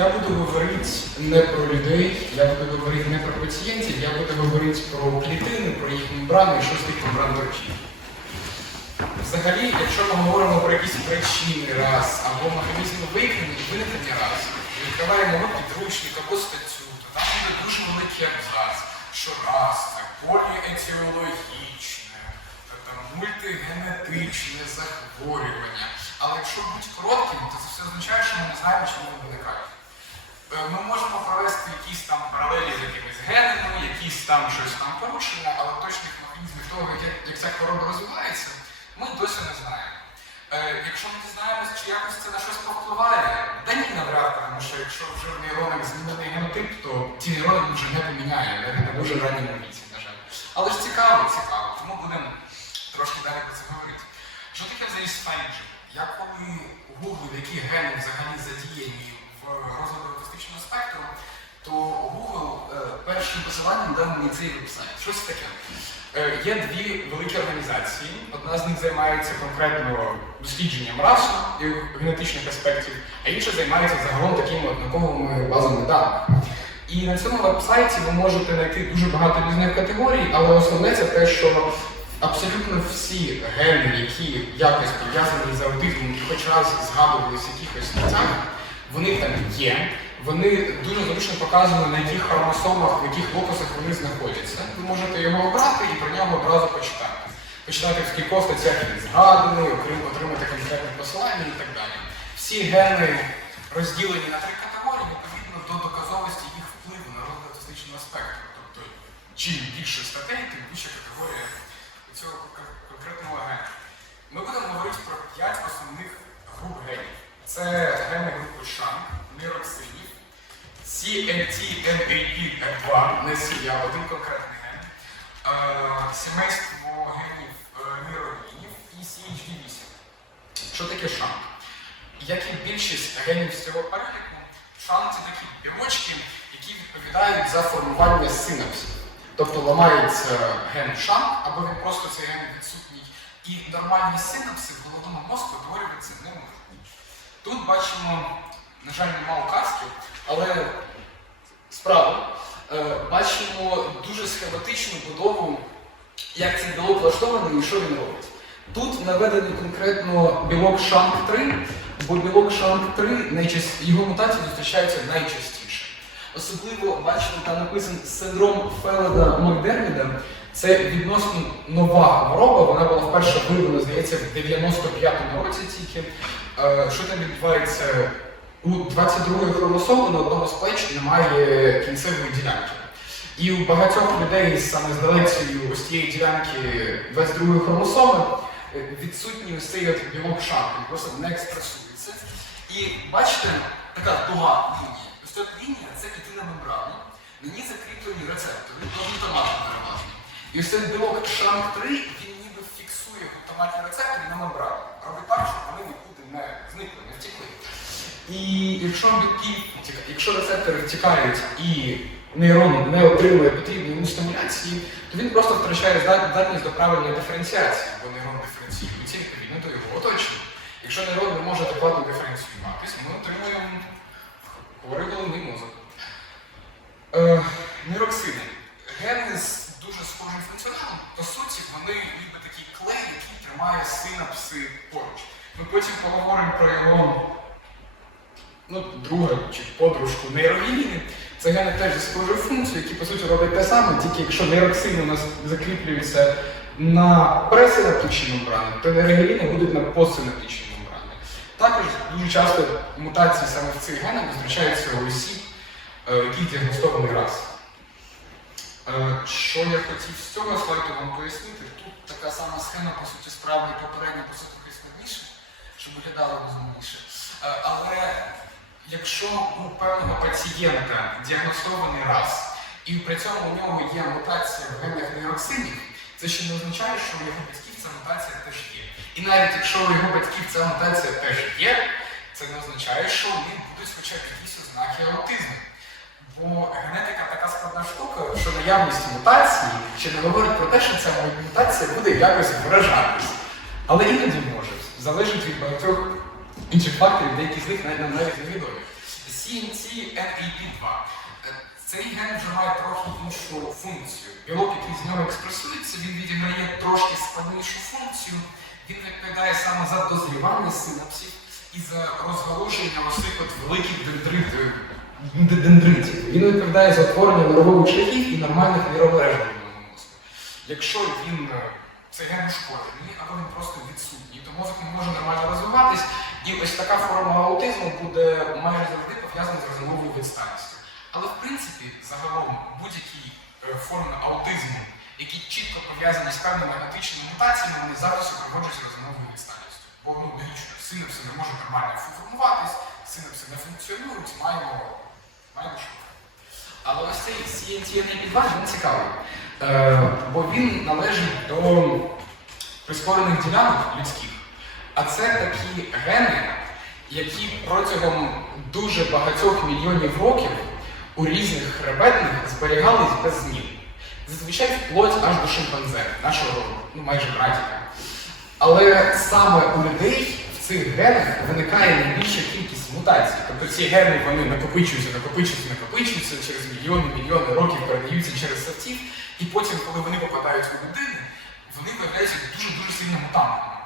Я буду говорити не про людей, я буду говорити не про пацієнтів, я буду говорити про клітини, про їх мембрани і що тих мембран торчить. Взагалі, якщо ми говоримо про якісь причини раз або механізми виникнення виникнення раз, відкриваємо ми підручник або статтю, то там буде дуже великий абзац, що раз це поліетіологічне, то там мультигенетичне захворювання. Але якщо бути коротким, то це все означає, що ми не знаємо, чому вони виникають. Е, Ми можемо провести якісь там паралелі з якимись генами, якісь там щось там порушення, але точних механізмів того, як, як ця хвороба розвивається, ми досі не знаємо. Е, якщо ми дізнаємося, чи якось це на щось повпливає, да ні, навряд, тому що якщо вже в нейронах змінений генотип, то ті нейрони вже не поміняє, на дуже ранньому віці, на жаль. Але ж цікаво, цікаво, тому будемо трошки далі про це говорити. Що таке взагалі спайджі? Я коли гуглив, які гени взагалі задіяні розвитку аутистичного спектру, то Google е, першим посиланням дав мені цей веб-сайт. Щось таке. Е, є дві великі організації. Одна з них займається конкретно дослідженням расу і генетичних аспектів, а інша займається загалом такими однаковими базами даних. І на цьому веб-сайті ви можете знайти дуже багато різних категорій, але основне це те, що абсолютно всі гени, які якось пов'язані з аутизмом, хоч раз згадувалися в якихось статтях, вони там є. Вони дуже зручно показані, на яких хромосомах, в яких локусах вони знаходяться. Ви можете його обрати і про нього одразу почитати. Почитати в кількох статтях він згаданий, отримати конкретне посилання і так далі. Всі гени розділені на три категорії відповідно до доказовості їх впливу на розвиток аутистичного спектру. Тобто, чим більше статей, тим більше категорія цього конкретного гену. Ми будемо говорити про п'ять основних груп генів. Це гени CNT-MAP2, не сія, один конкретний ген, е, сімейство генів е, нейрогенів і CHD8. Що таке ШАН? Як і більшість генів з цього переліку, ШАН це такі білочки, які відповідають за формування синапсів. Тобто ламається ген ШАН, або він просто цей ген відсутній, і нормальні синапси в головному мозку утворюватися не можуть. Тут бачимо, на жаль, немало каски, але справа е, бачимо дуже схематичну будову, як цей білок влаштований і що він робить. Тут наведений конкретно білок ШАНК-3, бо білок ШАНК-3 найчаст... його мутації зустрічаються найчастіше. Особливо бачимо, там написано синдром Феледа Макдерміда. Це відносно нова хвороба, вона була вперше виявлена, здається, в 95-му році тільки. Е, Що там відбувається? У 22-ї хромосоми на одному з плеч немає кінцевої ділянки. І у багатьох людей саме з далекцією ось цієї ділянки 22-ї хромосоми е, відсутній ось цей білок шапки, він просто не експресується. І бачите, така дуга лінії. Ось ця лінія це клітина мембрани, на ній закріплені рецептори, глутамату переважно. І ось цей білок ШАНК-3, він ніби фіксує глутаматні рецептори на мембрані. Робить так, щоб вони нікуди не зникли, не втекли. І якщо білки, якщо рецептори втікають і нейрон не отримує потрібної йому стимуляції, то він просто втрачає здатність до правильної диференціації, бо нейрон диференціюється відповідно до його оточення. Якщо нейрон не може адекватно диференціюватись, ми отримуємо Це теж зі схожою функцією, які по суті роблять те саме, тільки якщо нейроксини у нас закріплюються на пресинаптичній мембрані, то нейрогеліни будуть на постсинаптичній мембрані. Також дуже часто мутації саме в цих генах зустрічаються у осіб, е, які діагностований раз. Е, Що я хотів з цього слайду вам пояснити, тут така сама схема, по суті, справа і попередня, по суті, складніше, щоб виглядало розумніше. Е, Але якщо у певного пацієнта діагностований раз, і при цьому у нього є мутація в генах нейроксинів, це ще не означає, що у його батьків ця мутація теж є. І навіть якщо у його батьків ця мутація теж є, це не означає, що у них будуть хоча б якісь ознаки аутизму. Бо генетика така складна штука, що наявність мутації ще не говорить про те, що ця мутація буде якось виражатись. Але іноді може. Залежить від багатьох інших факторів, деякі з них навіть нам навіть невідомі. Всі CNT-NAP2. Е, Цей ген вже має трохи іншу функцію. Білок, який з нього експресується, він відіграє трошки складнішу функцію. Він відповідає саме за дозрівання синапсів і за розгалуження ось цих от великих дендрит- дендритів. Він відповідає за утворення нервових шляхів і нормальних нейромереж мозку. Якщо він е, цей ген ушкоджений, або він просто відсутній, то мозок не може нормально розвиватись, і ось така форма аутизму буде майже завжди пов'язана з розумовою відсталістю. Але в принципі, загалом будь-які е, форми аутизму, які чітко пов'язані з певними генетичними мутаціями, вони завжди супроводжуються розумовою відсталістю. Бо ну, логічно, синапси не можуть нормально формуватись, синапси не функціонують, маємо, маємо що. Але ось цей CNTNAP2 він цікавий, е, бо він належить до прискорених ділянок людських. А це такі гени, які протягом дуже багатьох мільйонів років у різних хребетних зберігались без змін. Зазвичай вплоть аж до шимпанзе, нашого ну, майже братіка. Але саме у людей в цих генах виникає найбільша кількість мутацій. Тобто ці гени вони накопичуються, накопичуються, накопичуються через мільйони, мільйони років передаються через савців, і потім, коли вони попадають у людини, вони виявляються дуже-дуже сильно мутантними.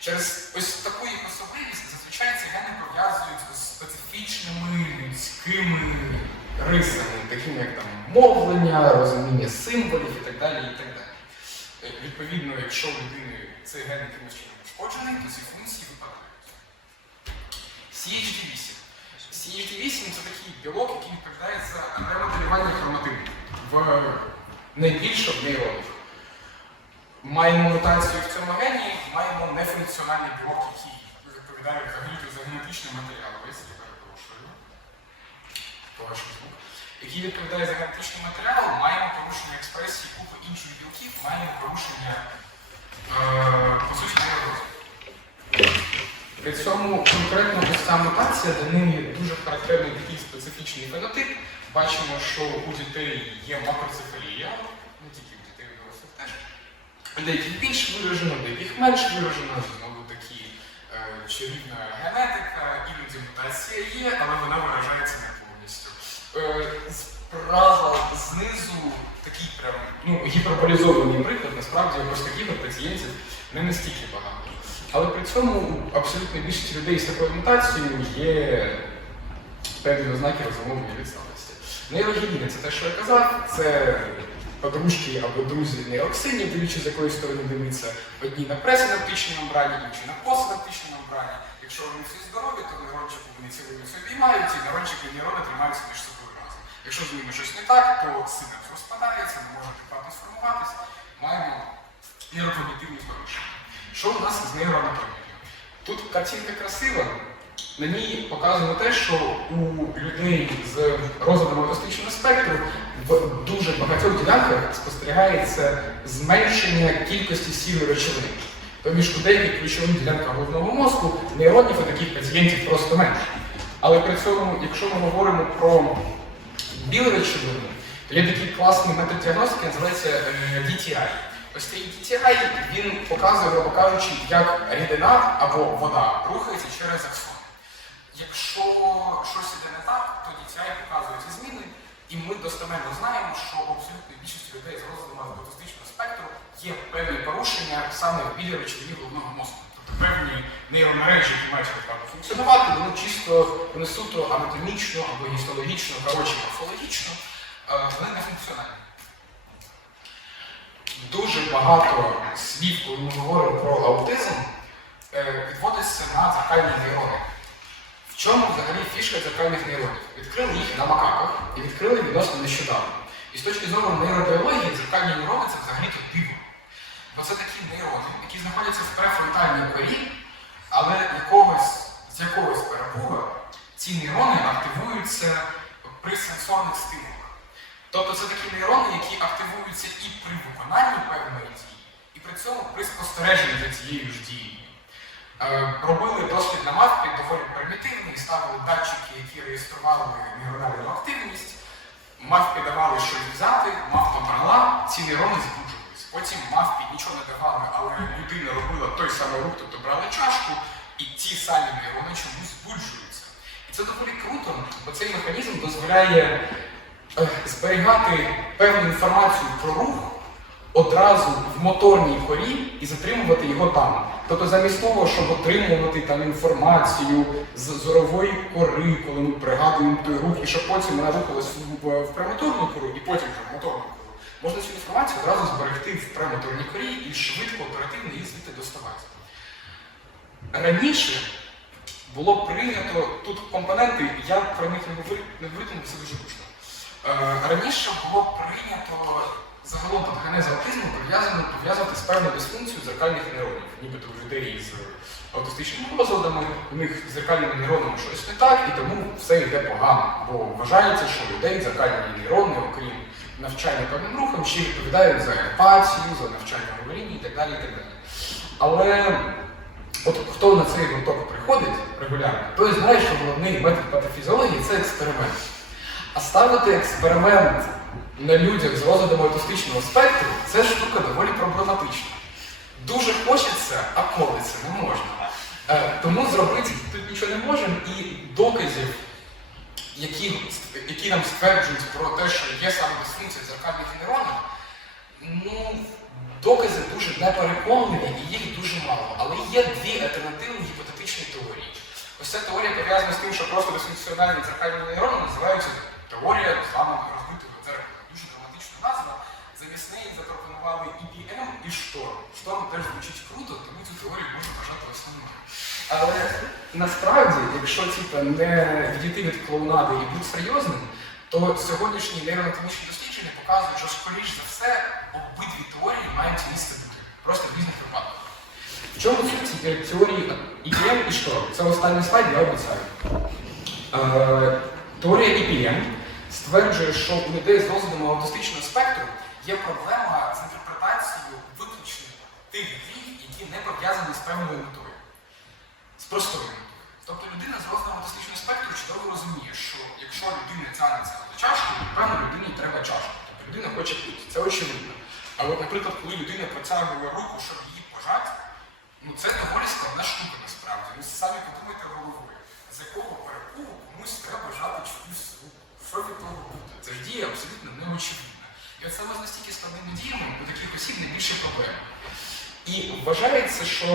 Через ось таку їх особливість зазвичай ці гени пов'язують з специфічними людськими рисами, такими як там мовлення, розуміння символів і так далі. і так далі. Е, Відповідно, якщо у людини цей ген якимось чином пошкоджений, то ці функції випадають. CHD8. CHD8 це такий білок, який відповідає за ремоделювання хроматину в найбільше в нейронах. Маємо мутацію в цьому гені, маємо нефункціональний білок, який відповідає взагалі за генетичний матеріал. Який відповідає за генетичний матеріал, маємо порушення експресії купи інших білків, маємо порушення е, по суті. При цьому конкретно ця мутація для неї дуже характерний такий специфічний фенотип. Бачимо, що у дітей є макроцефалія, не тільки у дітей, у дорослих теж. Деяких більш виражено, деяких менш виражено, знову такі е, чарівна генетика, іноді мутація є, але вона виражається не повністю. Е, справа знизу такий прям ну, гіперболізований приклад, насправді ось таких пацієнтів не настільки багато. Але при цьому абсолютно більшість людей з такою мутацією є певні ознаки розумової відсталості. Нейрогенія це те, що я казав, це подружки або друзі нейроксинів, дивлячись з якої сторони дивитися. Одні на пресинаптичній мембрані, інші на постсинаптичній мембрані. Якщо вони всі здорові, то нейрончики вони цілуються обіймають, і нейрончики і нейрони тримаються між собою разом. Якщо з ними щось не так, то синапс розпадається, не може адекватно сформуватись, маємо нейрокогнітивні порушення. Що у нас з нейроанатомією? Тут картинка красива. На ній показано те, що у людей з розладом аутистичного спектру в дуже багатьох ділянках спостерігається зменшення кількості сіли речовини. Тобто у деяких ключових ділянках головного мозку нейронів у таких пацієнтів просто менше. Але при цьому, якщо ми говоримо про білу речовину, то є такий класний метод діагностики, називається е, DTI. Ось цей DTI, він показує, грубо кажучи, як рідина або вода рухається через аксон. Якщо щось іде не так, то DTI показує ці зміни, і ми достеменно знаємо, що у абсолютної більшості людей з розладом аутистичного спектру є певні порушення саме в білій речовині головного мозку. Тобто певні нейромережі, які мають адекватно функціонувати, вони чисто вони анатомічно або гістологічно, коротше, морфологічно, е, вони не функціональні. Дуже багато слів, коли ми говоримо про аутизм, е, відводиться на дзеркальні нейрони. В чому взагалі фішка дзеркальних нейронів? Відкрили їх на макаках і відкрили відносно нещодавно. І з точки зору нейробіології, дзеркальні нейрони це взагалі то диво. Бо це такі нейрони, які знаходяться в префронтальній корі, але якогось, з якогось перебору ці нейрони активуються при сенсорних стимулах. Тобто це такі нейрони, які активуються і при виконанні певної дії, і при цьому при спостереженні за цією ж дією. Е, Робили дослід на мавпі доволі примітивний, ставили датчики, які реєстрували нейрональну активність. Мавпі давали щось взяти, мавпа брала, ці нейрони збуджувались. Потім мавпі нічого не давали, але людина робила той самий рух, тобто брала чашку, і ті самі нейрони чомусь збуджуються. І Це доволі круто, бо цей механізм дозволяє зберігати певну інформацію про рух одразу в моторній корі і затримувати його там. Тобто, замість того, щоб отримувати там інформацію з зорової кори, коли ми пригадуємо той рух, і щоб потім вона рухалась в, премоторну кору, і потім вже в моторну кору, можна цю інформацію одразу зберегти в премоторній корі і швидко, оперативно її звідти доставати. Раніше було прийнято тут компоненти, я про них не говоритиму, це дуже гучно. Е, раніше було прийнято загалом патогенез аутизму пов'язувати з певною дисфункцією дзеркальних нейронів. Нібито у людей з аутистичними розладами, у них з дзеркальними нейронами щось не так, і тому все йде погано. Бо вважається, що людей дзеркальні нейрони, окрім навчання певним рухом, ще відповідають за емпатію, за навчання говоріння і так далі. і так далі. Але От хто на цей гурток приходить регулярно, той знає, що головний метод патофізіології це експеримент. А ставити експеримент на людях з розладом аутистичного спектру це штука доволі проблематична. Дуже хочеться, а коли це не можна. Е, тому зробити тут нічого не можемо, і доказів, які, які нам стверджують про те, що є саме дисфункція дзеркальних нейронів, ну, докази дуже непереконливі і їх дуже мало. Але є дві альтернативні гіпотетичні теорії. Ось ця теорія пов'язана з тим, що просто дисфункціональні дзеркальні нейрони називаються теорія зламаного розбитого дзеркала. Дуже драматична назва. Замість неї запропонували EPM і Шторм. Шторм теж звучить круто, тому цю теорію можна вважати основною. Але насправді, якщо типу, не відійти від клоунади і бути серйозним, то сьогоднішні нейроанатомічні дослідження показують, що скоріш за все обидві теорії мають місце бути. Просто в різних випадках. В чому суть теорії EPM і Шторм? Це останній слайд, я обіцяю. Е, Теорія EPM стверджує, що у людей з розладом аутистичного спектру є проблема з інтерпретацією виключно тих дій, які не пов'язані з певною метою, з простою метою. Тобто людина з розладом аутистичного спектру чудово розуміє, що якщо людина тягнеться до чашки, то певно людині треба чашку. Тобто людина хоче пити, це очевидно. Але, наприклад, коли людина протягує руку, щоб її пожати, ну це доволі складна штука насправді. Ви самі подумайте головою, з якого перепугу комусь треба жати Що того? Це ж дія абсолютно неочевидна. І от саме настільки складними діями у таких осіб найбільше проблем. І вважається, що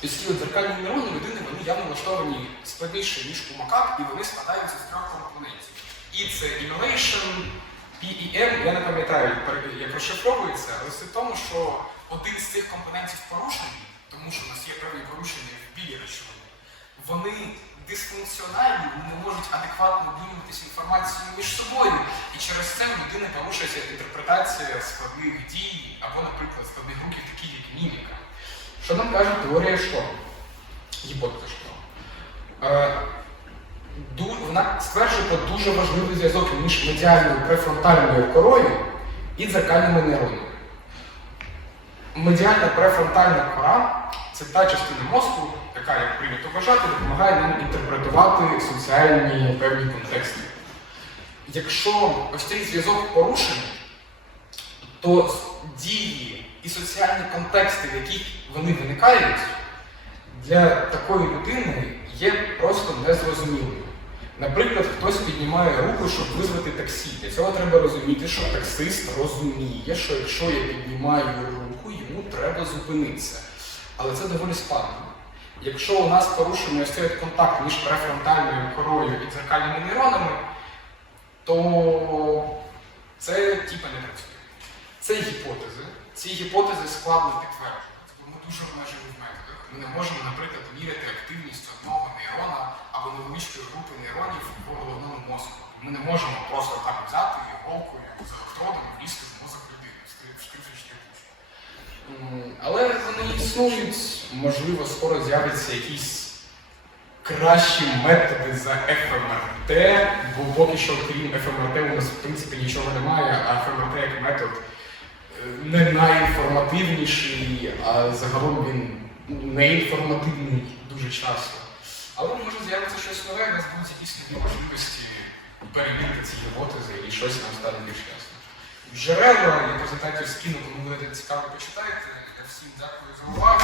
ці дзеркальні нейрони людини вони явно влаштовані складніше, ніж у макак, і вони складаються з трьох компонентів. І це inhalation, PEM, я не пам'ятаю, як- розшифровується, але суть в тому, що один з цих компонентів порушений, тому що у нас є певні порушення в білій речовині, вони дисфункціональні, вони не можуть адекватно обмінюватися інформацією між собою. І через це в людини порушується інтерпретація складних дій або, наприклад, складних рухів, такі як міміка. Що нам каже теорія Шторм? Гіпотеза Шторм. Е, вона стверджує дуже важливий зв'язок між медіальною префронтальною корою і дзеркальними нейронами. Медіальна префронтальна кора це та частина мозку, яка, як прийнято вважати, допомагає нам інтерпретувати соціальні певні контексти. Якщо ось цей зв'язок порушений, то дії і соціальні контексти, в яких вони виникають, для такої людини є просто незрозумілими. Наприклад, хтось піднімає руку, щоб визвати таксі. Для цього треба розуміти, що таксист розуміє, що якщо я піднімаю руку, йому треба зупинитися. Але це доволі складно. Якщо у нас порушений ось цей контакт між префронтальною корою і дзеркальними нейронами, то це типа не працює. Це гіпотези. Ці гіпотези складно підтверджувати, ми дуже обмежені в методах. Ми не можемо, наприклад, міряти активність одного нейрона або невеличкої групи нейронів в головному мозку. Ми не можемо просто так взяти іголкою з електродом і влізти в мозок людини, Але вони існують, можливо, скоро з'являться якісь кращі методи за ФМРТ, бо поки що, крім ФМРТ, у нас в принципі нічого немає, а ФМРТ як метод е, не найінформативніший, а загалом він неінформативний дуже часто. Але може з'явиться щось нове, у нас будуть якісь можливості перевірити ці гіпотези і щось нам стане більш ясно. Джерела я презентацію скину, кому буде цікаво, почитайте. Я всім дякую за увагу.